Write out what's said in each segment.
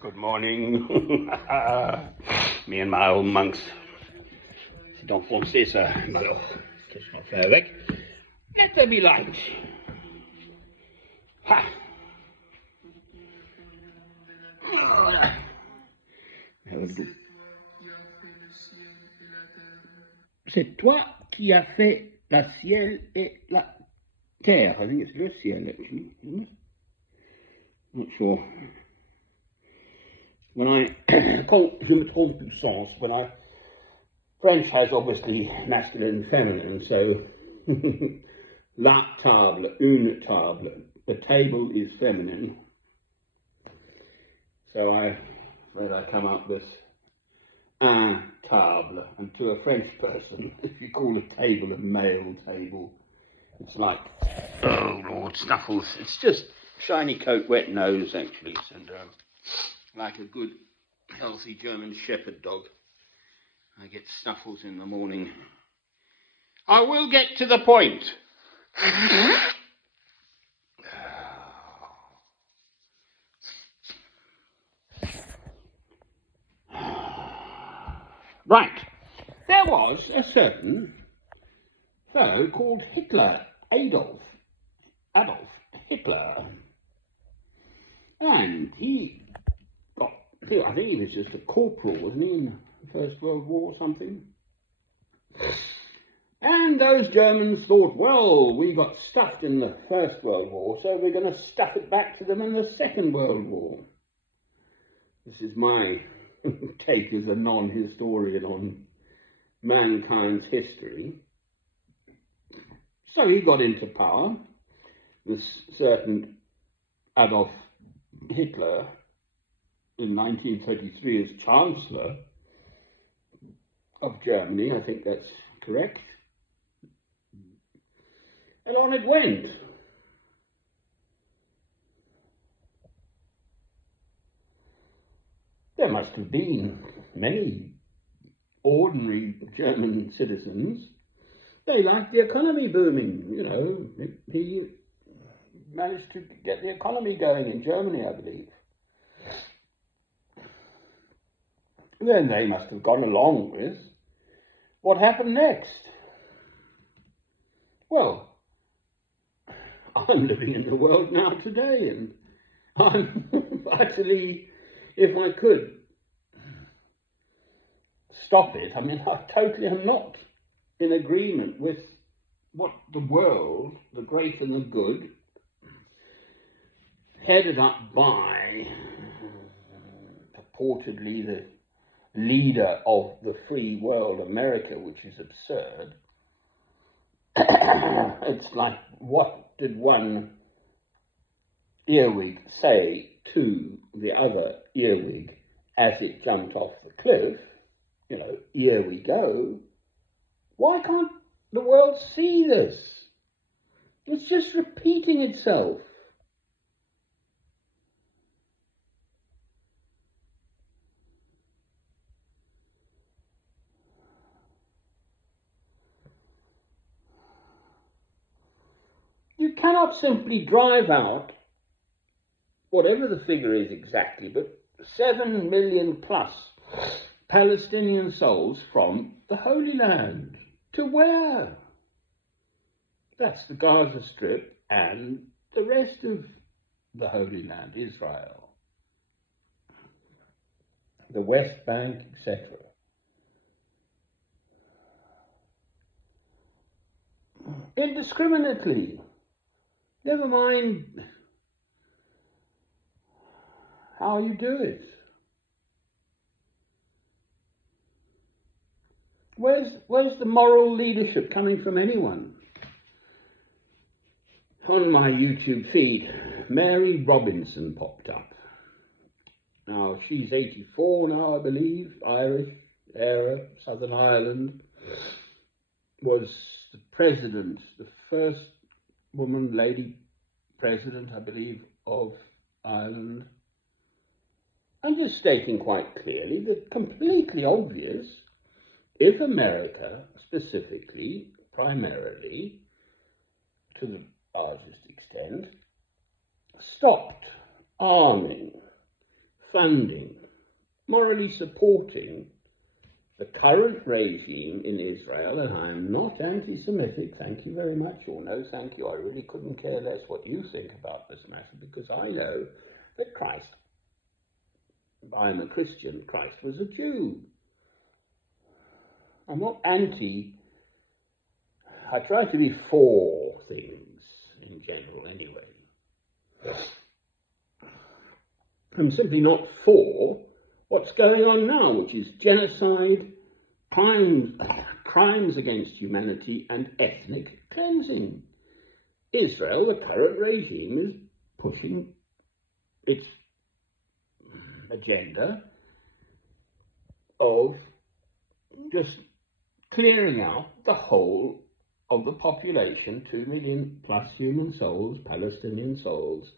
Good morning. Me and my old monks. C'est en français ça. Alors, qu'est-ce qu'on fait avec? Let there be light. Ha! C'est toi qui as fait la ciel et la terre. I think it's le ciel actually, isn't it? Not sure. When I je me trompe du sens. When I French has obviously masculine and feminine, so la table, une table. The table is feminine. So I come up with un table, and to a French person, if you call a table a male table, it's like, oh Lord, Snuffles. It's just shiny coat, wet nose, actually, syndrome. Like a good, healthy German Shepherd dog. I get Snuffles in the morning. I will get to the point. Right. There was a certain fellow called Hitler, Adolf Hitler. And he got, I think he was just a corporal, wasn't he, in the First World War or something? And those Germans thought, well, we got stuffed in the First World War, so we're going to stuff it back to them in the Second World War. This is my take as a non-historian on mankind's history. So he got into power, this certain Adolf Hitler, in 1933 as Chancellor of Germany. I think that's correct. And on it went. There must have been many ordinary German citizens. They liked the economy booming, you know. He managed to get the economy going in Germany, I believe. Then they must have gone along with what happened next. Well, I'm living in the world now today, and I'm actually, if I could stop it, I mean, I totally am not in agreement with what the world, the great and the good, headed up by purportedly the leader of the free world, America, which is absurd. It's like, what did one earwig say to the other earwig as it jumped off the cliff? You know, here we go. Why can't the world see this? It's just repeating itself. You cannot simply drive out, whatever the figure is exactly, but 7 million plus Palestinian souls from the Holy Land. To where? That's the Gaza Strip and the rest of the Holy Land, Israel, the West Bank, etc. Indiscriminately. Never mind how you do it. Where's the moral leadership coming from anyone? On my YouTube feed, Mary Robinson popped up. Now, she's 84 now, I believe, Irish, Era, Southern Ireland, was the president, the first woman, lady president, I believe, of Ireland. I'm just stating quite clearly that completely obvious, if America specifically, primarily, to the largest extent, stopped arming funding, morally supporting the current regime in Israel, and I am not anti-Semitic, thank you very much, or no thank you, I really couldn't care less what you think about this matter, because I know that Christ, I'm a Christian, Christ was a Jew. I'm not anti, I try to be for things in general anyway. I'm simply not for what's going on now, which is genocide, crimes against humanity, and ethnic cleansing. Israel, the current regime, is pushing its agenda of just clearing out the whole of the population, 2 million plus human souls, Palestinian souls,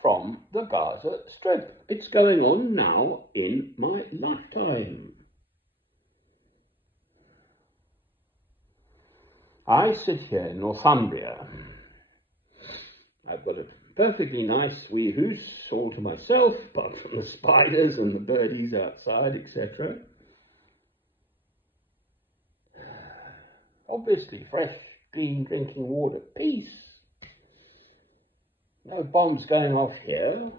from the Gaza Strip. It's going on now in my lifetime. I sit here in Northumbria. I've got a perfectly nice wee house all to myself, apart from the spiders and the birdies outside, etc. Obviously, fresh, clean drinking water, peace. No bombs going off here.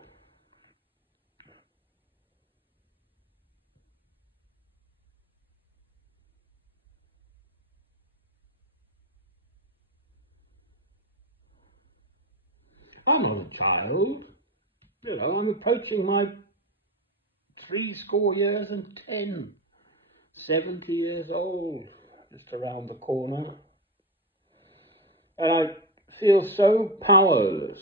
I'm not a child. You know, I'm approaching my 70 years and 10. 70 years old, just around the corner. And I feel so powerless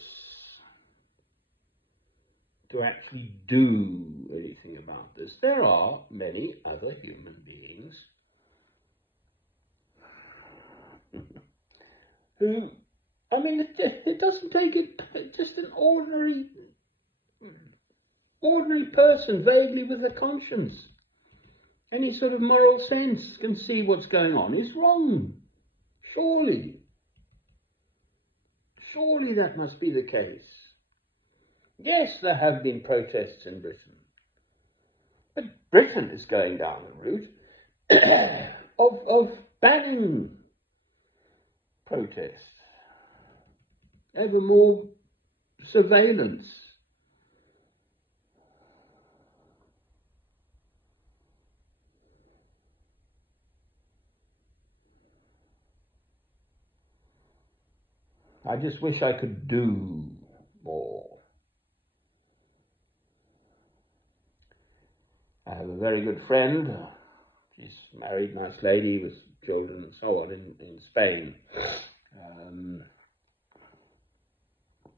to actually do anything about this. There are many other human beings who, I mean, it doesn't take it, just an ordinary person, vaguely with a conscience, any sort of moral sense, can see what's going on is wrong. Surely that must be the case. Yes, there have been protests in Britain, but Britain is going down the route of banning protests, ever more surveillance. I just wish I could do more. I have a very good friend. She's married, nice lady with children and so on in Spain.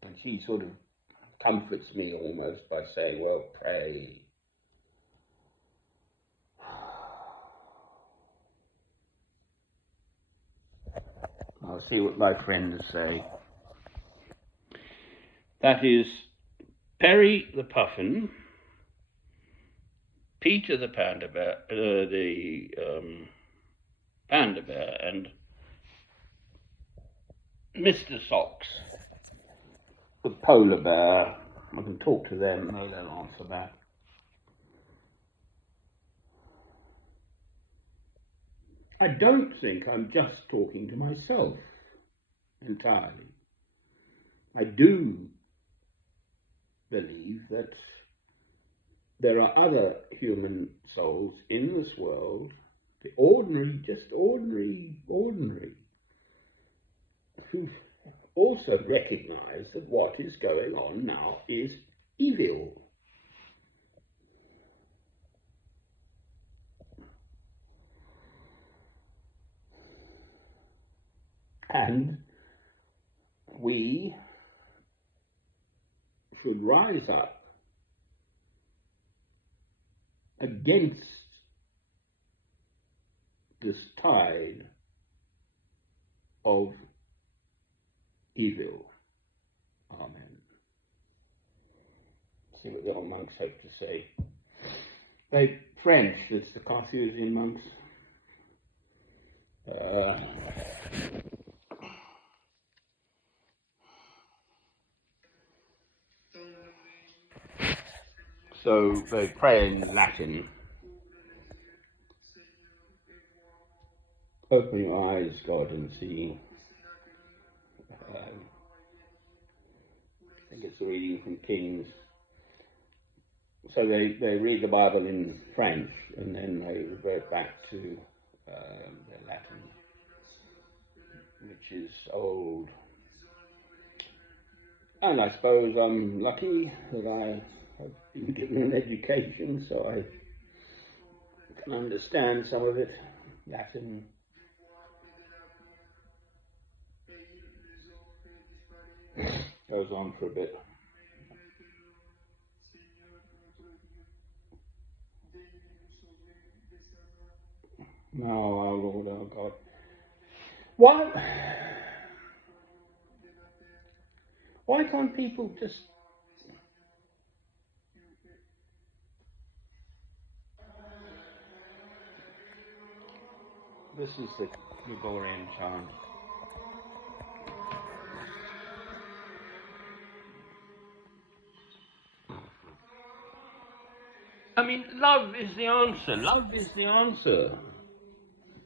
And she sort of comforts me almost by saying, well, pray. I'll see what my friends say. That is Perry the Puffin, Peter the Panda Bear, Panda Bear, and Mr. Socks, the Polar Bear. I can talk to them, no, they'll answer that. I don't think I'm just talking to myself entirely. I do believe that there are other human souls in this world, the ordinary, just ordinary, who also recognize that what is going on now is evil. And we should rise up against this tide of evil. Amen. See what the old monks hope to say. They French, it's the Carthusian monks. So they pray in Latin. Open your eyes, God, and see. I think it's a reading from Kings. So they read the Bible in French, and then they revert back to their Latin, which is old. And I suppose I'm lucky that I have been given an education, so I can understand some of it. Latin. Goes on for a bit. No, our Lord, our God. Why can't people just... This is the Gregorian chant. I mean, love is the answer. Love is the answer.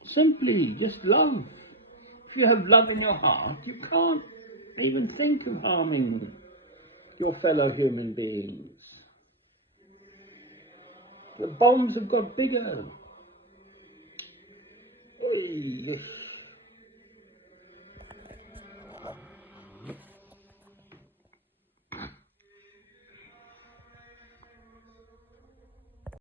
Simply, just love. If you have love in your heart, you can't even think of harming your fellow human beings. The bombs have got bigger.